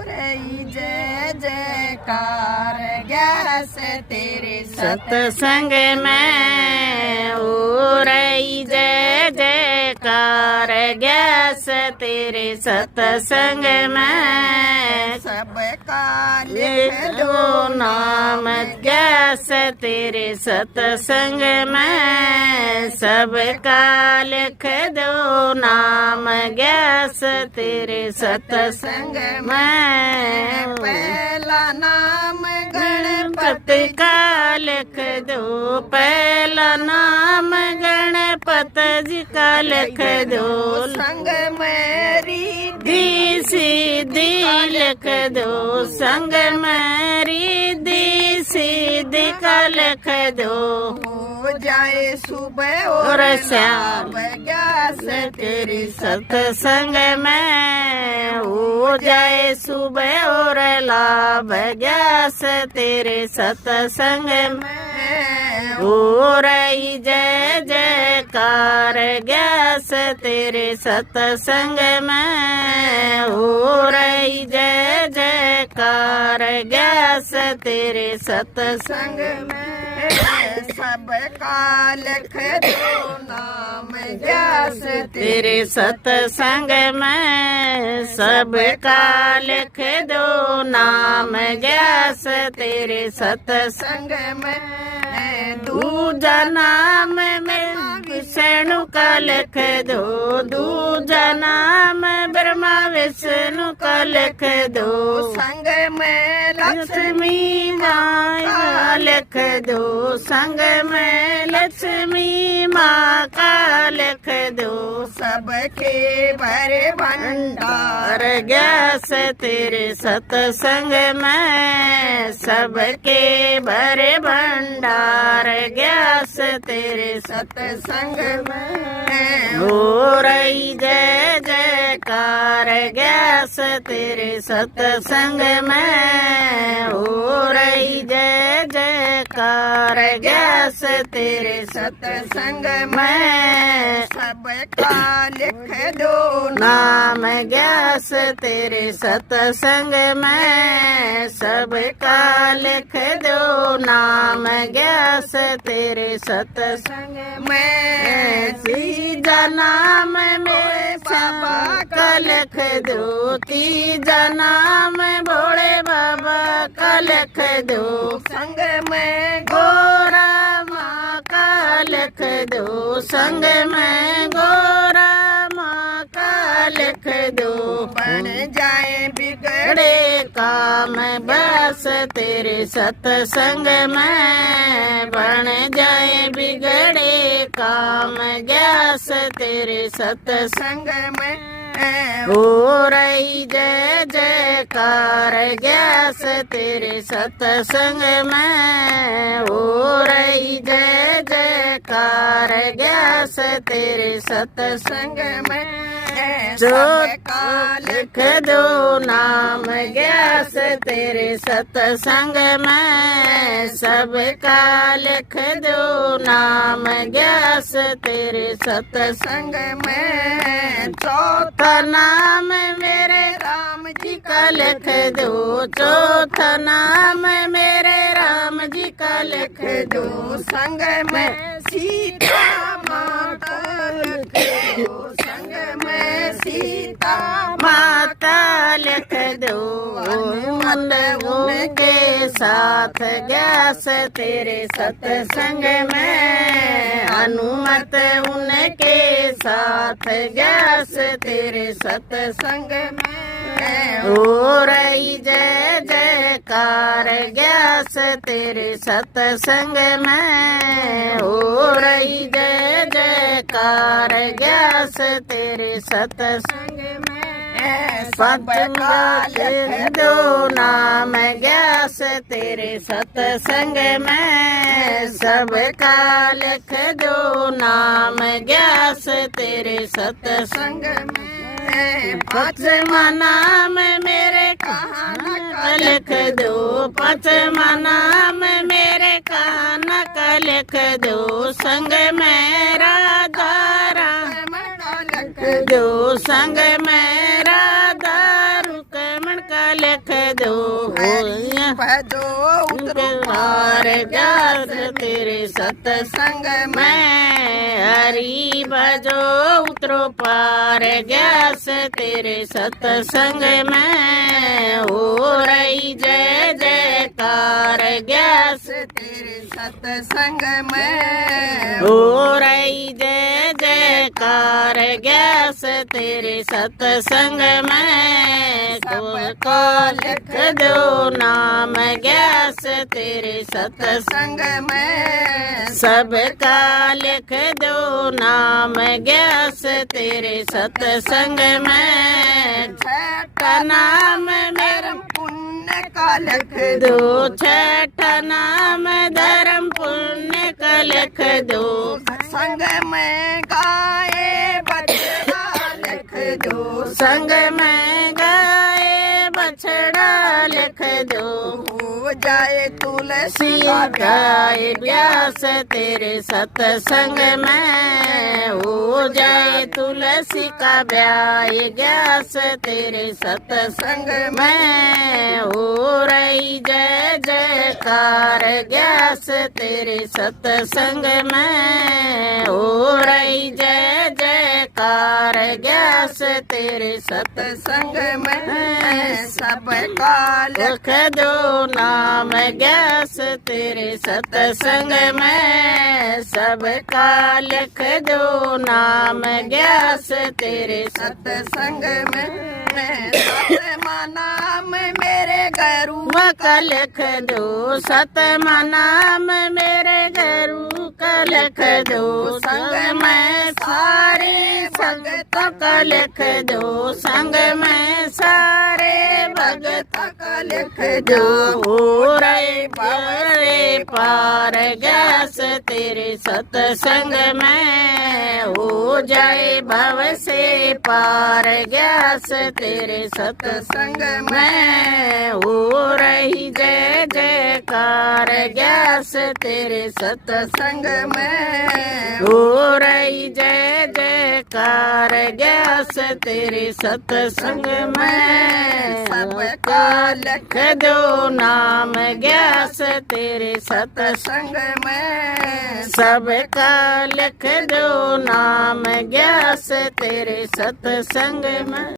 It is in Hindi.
रही जय जयकार गैस तेरे सत्संग में हो रही जय जयकार गैस तेरे सत्संग में सबका लिख दो नाम गैस तेरे सत्संग में सबका लिख दो नाम गैस तेरे सत्संग में पहला नाम गणपति का लिख दो पहला नाम गणपति जी का लिख दो संग मेरी दी सीधी लिख दो संग मेरी दी सीधी का लिख दो हो जाए सुबह और श्याम गैस तेरी सत्संग में हो जाए सुबह और लाभ गैस तेरे सत्संग में हो रही जय जयकार गैस तेरे सत्संग में हो रही जय जयकार गैस तेरे सत्संग में सबका लिख दो नाम गैस तेरे सत्संग में सबका लिख दो नाम गैस तेरे सत्संग में दूजा नाम में विष्णु का लिख दो दूजा नाम ब्रह्मा विष्णु का लिख दो संग में लक्ष्मी माँ लिख दो संग में लक्ष्मी माँ का लिख दो सबके भरे भंडार गैस तेरे सत्संग में सबके भरे भंडार गैस तेरे सत्संग में हो रही जय जयकार गैस तेरे सत्संग में हो रही जय जयकार गैस तेरे सत्संग में सबका लिख दो नाम गैस तेरे सत्संग में सबका लिख दो नाम गैस तेरे सत्संग में तीजा नाम मेरे बाबा का लिख दो तीजा नाम भोले बाबा का लिख दो संग में गोरा माँ का लिख दो संग में गोरा माँ का लिख दो बन जाए बिगड़े बड़े काम बस तेरे सत्संग में बन जाए बिगड़े काम गैस तेरे सत्संग में हो रही जय जयकार गैस तेरे सत्संग में हो रही जय जयकार गैस तेरे सत्संग में सबका लिख दो नाम गैस तेरे सत्संग में सबका लिख दो नाम गैस तेरे सत्संग में चौथा नाम मेरे राम जी का लिख दो चौथा नाम मेरे राम जी का लिख दो संग में सीता माता लिख दो संग में सीता माता लिख दो उनके साथ गैस तेरे सत्संग में अनुमत उनके साथ गैस तेरे सत्संग में हो रही जय जयकार गैस तेरे सत्संग में हो रही जय जयकार गैस तेरे सत्संग में सबका लिख दो नाम गैस तेरे सत्संग में सबका लिख दो नाम गैस तेरे सत्संग में पचमा नाम मेरे कहाना लिख दो पचमा नाम मेरे कहाना का लिख दो संग में राधा राम लिख दो संग में राधा रुकमण का लिख दो भजो उतरो पार ग्यास तेरे सत्संग में हरि भजो उतरो पार ग्यास तेरे सत्संग में हो रही जय जयकार ग्यास तेरे सत्संग में हो रही जय जयकार ग्यास तेरे सत्संग में सबको लिख दो नाम ग्यास तेरे सत्संग में सबका लिख दो नाम ग्यास तेरे सत्संग में छठा नाम मेरा पुण्य का लिख दो छठा नाम धर्म पुण्य का लिख दो संग में गाए बछड़ा लिख दो संग में गाए बछड़ा लिख दो हो जाए तुलसी गाय व्यास तेरे सत्संग में हो जाए तुलसी का ब्याह व्यास तेरे सत्संग में हो रही जय जयकार व्यास तेरे सत्संग में हो रही जय जयकार व्यास तेरे सत्संग में सबका लिख दो नाम ग्यास तेरे सत्संग में सबका लिख दो नाम ग्यास तेरे सत्संग में सतमा नाम मेरे गुरु का लिख दो सतमा नाम मेरे गुरु का लिख दो संग में सारे भगतों का लिख दो संग में सारे भगतों का लिख दो हो रहे पार ग्यास तेरे सत्संग में हो जाए भव से पार ग्यास तेरे सत्संग में हो रही जय जयकार ग्यास तेरे सत्संग में हो रही जय जयकार ग्यास तेरे सत्संग में सबका लिख दो नाम ग्यास तेरे सत्संग में सबका लिख दो नाम ग्यास तेरे सत्संग में